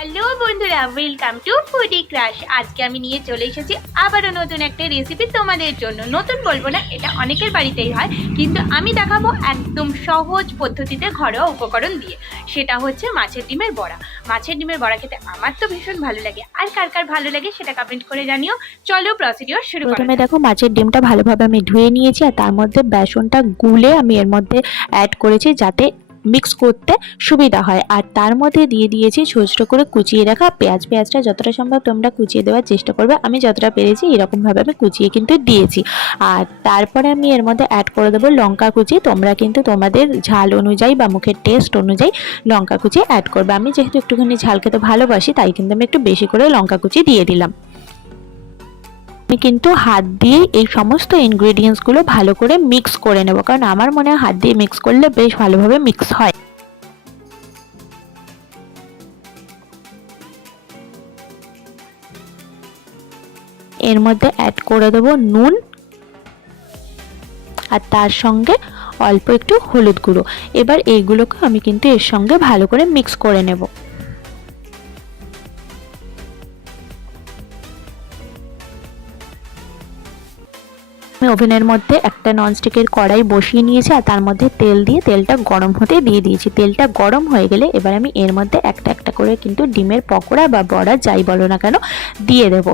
Hello বন্ধুরা welcome to foodie crush আজকে আমি নিয়ে চলে এসেছি আবারও নতুন একটা রেসিপি তোমাদের জন্য। নতুন বলব না এটা অনেকের বাড়িতেই হয় কিন্তু আমি দেখাবো একদম সহজ পদ্ধতিতে ঘরোয়া উপকরণ দিয়ে। সেটা হচ্ছে মাছের ডিমের বড়া। মাছের ডিমের বড়া খেতে আমার তো ভীষণ ভালো লাগে। আর কার কার ভালো লাগে সেটা কমেন্ট করে জানিও। চলো প্রসিডিওর শুরু করা প্রথমে দেখো মাছের ডিমটা ভালোভাবে আমি ধুয়ে নিয়েছি আর তার মধ্যে বেসনটা গুলে আমি এর মধ্যে অ্যাড করেছি যাতে মিক্স করতে সুবিধা হয়। আর তার মধ্যে দিয়ে দিয়েছি ছোট করে কুচিয়ে রাখা পেঁয়াজ। পেঁয়াজটা যতটা সম্ভব তোমরা কুচিয়ে দেওয়ার চেষ্টা করবে। আমি যতটা পেরেছি এরকমভাবে আমি কুচিয়ে কিন্তু দিয়েছি। আর তারপরে আমি এর মধ্যে অ্যাড করে দেবো লঙ্কা কুচি। তোমরা কিন্তু তোমাদের ঝাল অনুযায়ী বা মুখের টেস্ট অনুযায়ী লঙ্কা কুচি অ্যাড করবে। আমি যেহেতু একটুখানি ঝাল খেতে ভালোবাসি, তাই কিন্তু আমি একটু বেশি করে লঙ্কা কুচি দিয়ে দিলাম। আমি কিন্তু হাত দিয়ে এই সমস্ত ইনগ্রেডিয়েন্টসগুলো ভালো করে মিক্স করে নেব। কারণ আমার মনে হয় হাত দিয়ে মিক্স করলে বেশ ভালোভাবে মিক্স হয়। এর মধ্যে অ্যাড করে দেবো নুন আর তার সঙ্গে অল্প একটু হলুদ গুঁড়ো। এবার এইগুলোকে আমি কিন্তু এর সঙ্গে ভালো করে মিক্স করে নেব। আমি ওভেনের মধ্যে একটা ননস্টিকের কড়াই বসিয়ে নিয়েছি আর তার মধ্যে তেল দিয়ে তেলটা গরম হতে দিয়ে দিয়েছি। তেলটা গরম হয়ে গেলে এবার আমি এর মধ্যে একটা একটা করে কিন্তু ডিমের পকোড়া বা বড়া যাই বলো না কেন দিয়ে দেবো।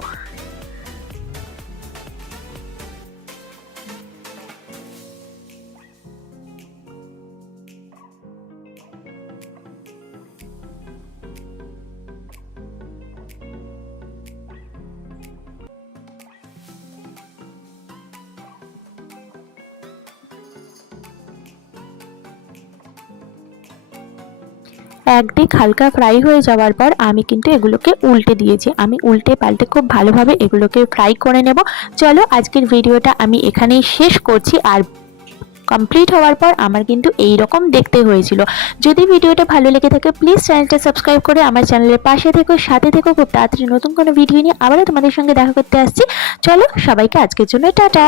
একদিক হালকা ফ্রাই হয়ে যাওয়ার পর আমি কিন্তু এগুলোকে উল্টে দিয়েছি। আমি উল্টে পাল্টে খুব ভালোভাবে এগুলোকে ফ্রাই করে নেব। চলো আজকের ভিডিওটা আমি এখানেই শেষ করছি আর কমপ্লিট হওয়ার পর আমার কিন্তু এই রকম দেখতে হয়েছিল। যদি ভিডিওটা ভালো লেগে থাকে প্লিজ চ্যানেলটা সাবস্ক্রাইব করে আমার চ্যানেলের পাশে থেকো, সাথে থেকো। খুব তাড়াতাড়ি নতুন কোনো ভিডিও নিয়ে আবারও তোমাদের সঙ্গে দেখা করতে আসছি। চলো সবাইকে আজকের জন্য টাটা।